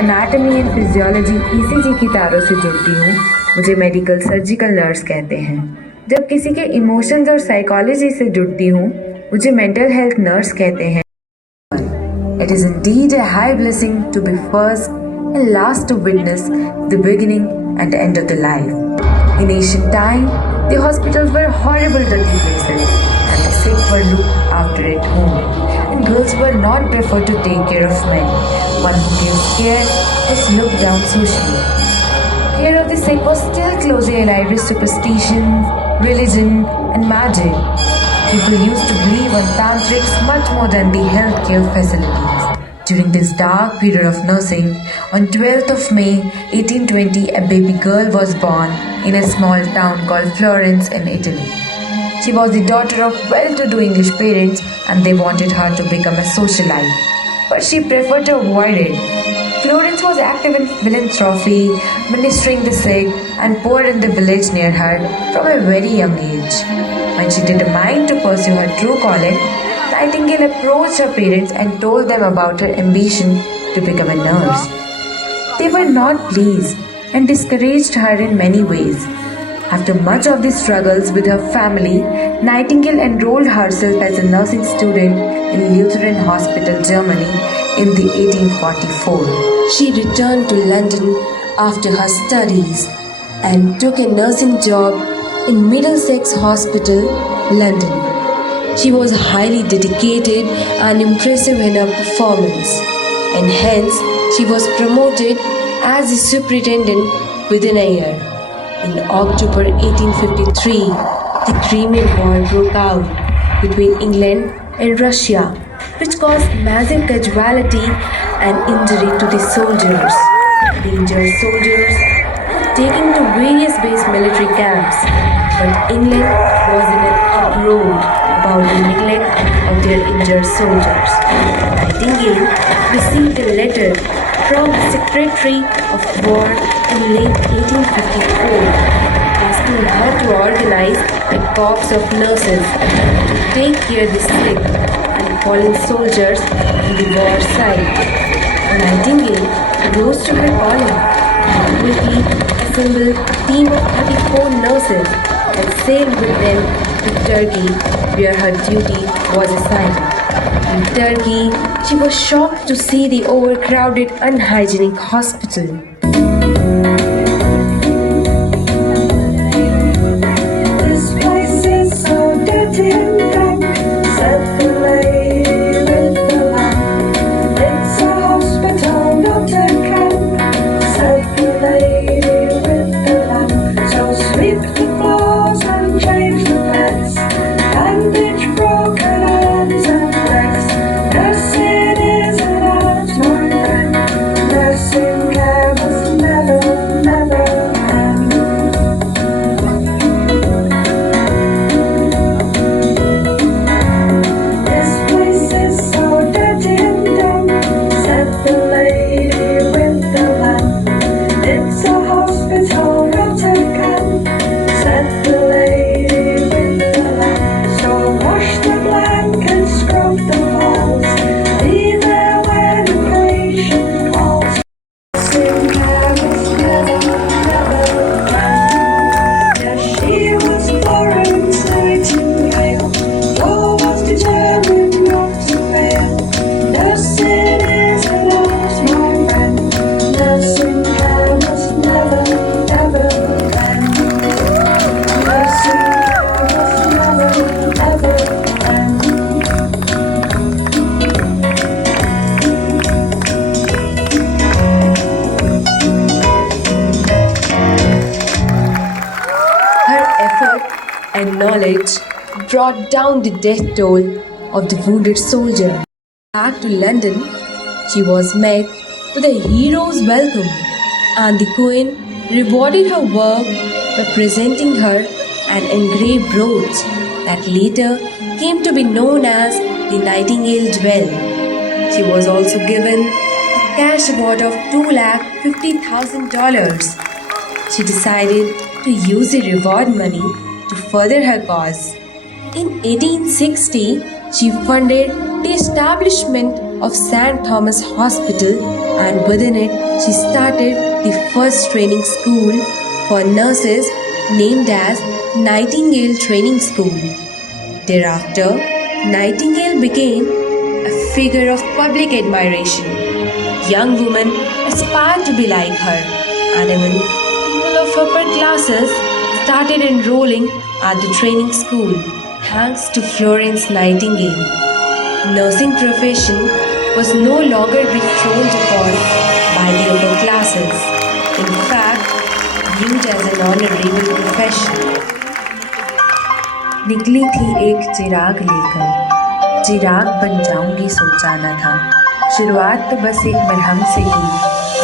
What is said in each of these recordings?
Anatomy and physiology ECG की तारों से जुड़ती हूँ, मुझे मेडिकल सर्जिकल नर्स कहते हैं। जब किसी के इमोशंस और साइकोलॉजी से जुड़ती हूँ, मुझे मेंटल हेल्थ नर्स कहते हैं। It is indeed a high blessing to be first and last to witness the beginning and end of the life. In ancient time, the hospitals were horrible dirty places, and the sick were looked after at home, and girls were not preferred to take care of men. One who gives care was looked down socially. Care of the sick was still closely allied with superstition, religion, and magic. People used to believe on tantrics much more than the healthcare facilities. During this dark period of nursing, on 12th of May 1820, a baby girl was born in a small town called Florence in Italy. She was the daughter of well-to-do English parents and they wanted her to become a socialite, but she preferred to avoid it. Florence was active in philanthropy, ministering the sick and poor in the village near her from a very young age. When she determined to pursue her true calling, Nightingale approached her parents and told them about her ambition to become a nurse. They were not pleased and discouraged her in many ways. After much of the struggles with her family, Nightingale enrolled herself as a nursing student in Lutheran Hospital, Germany in the 1844. She returned to London after her studies and took a nursing job in Middlesex Hospital, London. She was highly dedicated and impressive in her performance, and hence she was promoted as a superintendent within a year. In October 1853, the Crimean War broke out between England and Russia, which caused massive casualty and injury to the soldiers. The injured soldiers were taken to various base military camps, but England was in an uproar about the neglect of their injured soldiers. Nightingale received a letter from the Secretary of War in late 1854 asking her to organize a corps of nurses to take care of the sick and fallen soldiers on the war side. Nightingale rose to her calling and quickly assembled a team of 34 nurses and sailed with them to Turkey, where her duty was assigned. In Turkey, she was shocked to see the overcrowded, unhygienic hospital. This place is so dirty and dank, said the lady with the lamp. It's a hospital, not a camp, said the lady with the lamp. So sweep the floors and change the beds, bandage broken arms and legs. Nursing is an art, my friend. Nursing care must never, never end. This place is so dirty and damp, said the lady with the lamp. It's a hospital, not a camp, said the lady with the lamp. So wash the blankets, scrub the walls, be there when the patient calls. Nursing care was never, never end. Yes, she was Florence Nightingale, though was determined not to fail. Nursing is an art, my friend. Nursing care must never, never end. Nursing care must never, never end. Her effort and knowledge brought down the death toll of the wounded soldier. Back to London, she was met with a hero's welcome, and the Queen rewarded her work by presenting her an engraved brooch that later came to be known as the Nightingale Jewel. She was also given a cash award of $250,000. She decided to use the reward money to further her cause. In 1860, she funded the establishment of St. Thomas Hospital, and within it, she started the first training school for nurses named as Nightingale Training School. Thereafter, Nightingale became a figure of public admiration. Young women aspired to be like her, and even people of upper classes started enrolling at the training school thanks to Florence Nightingale. Nursing profession was no longer be frowned upon by the upper classes. In fact, viewed as an honorable profession. निकली थी एक चिराग लेकर, चिराग बन जाऊंगी सोचा न था। शुरुआत तो बस एक मरहम से की,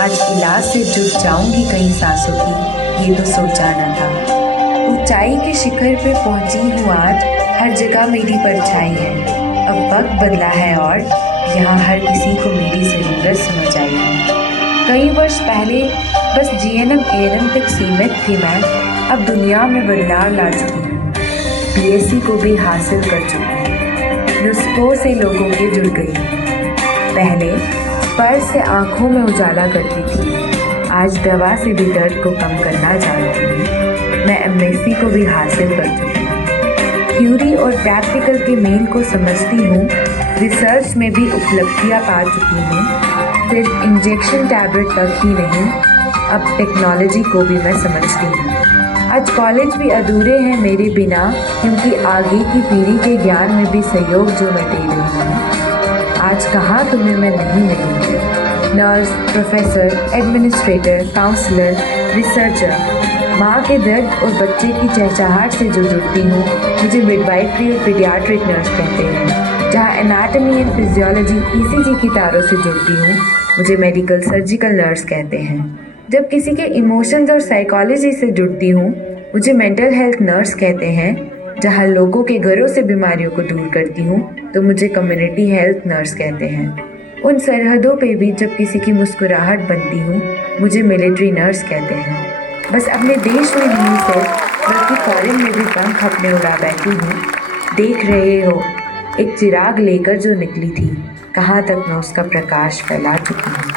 आज इलाज से जुट जाऊंगी कई सांसों की, ये तो सोचा न था। ऊंचाई के शिखर पे पहुंची हूँ आज, हर जगह मेरी परछाई है। अब वक्त बदला है और यहाँ हर किसी को मेरी ज़रूरत समझ आई है। कई वर्ष पहले बस GNM ANM तक सीमित थी मैं, अब दुनिया में बदलाव ला चुकी हूँ। BSc को भी हासिल कर चुकी हूँ, नुस्खों से लोगों के जुड़ गई हूँ। पहले स्पर्श से आँखों में उजाला करती थी, आज दवा से भी दर्द को कम करना जानती हूँ। मैं MSc को भी हासिल कर चुकी हूँ, थ्योरी और प्रैक्टिकल के मेल को समझती हूँ। रिसर्च में भी उपलब्धियाँ पा चुकी हूँ, सिर्फ इंजेक्शन टैबलेट तक ही नहीं, अब टेक्नोलॉजी को भी मैं समझती हूँ। आज कॉलेज भी अधूरे हैं मेरे बिना, क्योंकि आगे की पीढ़ी के ज्ञान में भी सहयोग जो मैं दे रही हूँ। आज कहाँ तुम्हें मैं नहीं मिलूँगी, nurse, professor, administrator, counsellor, researcher, माँ के दर्द और बच्चे की चहचहाहट से जो जुड़ती हूँ, मुझे मिडवाइफरी और पीडियाट्रिक नर्स कहते हैं। जहाँ एनाटमी एंड फिजियोलॉजी ECG की तारों से जुड़ती हूँ, मुझे मेडिकल सर्जिकल नर्स कहते हैं। जब किसी के इमोशंस और साइकोलॉजी से जुड़ती हूँ, मुझे मेंटल हेल्थ नर्स कहते हैं। जहाँ लोगों के घरों से बीमारियों को दूर करती हूँ, तो मुझे कम्युनिटी हेल्थ नर्स कहते हैं। उन सरहदों पे भी जब किसी की मुस्कुराहट बनती हूँ, मुझे मिलिट्री नर्स कहते हैं। बस अपने देश में नहीं सिर्फ, बल्कि फॉरेन में भी पंख अपने उड़ा बैठी हूँ। देख रहे हो एक चिराग लेकर जो निकली थी, कहाँ तक मैं उसका प्रकाश फैला चुकी हूँ।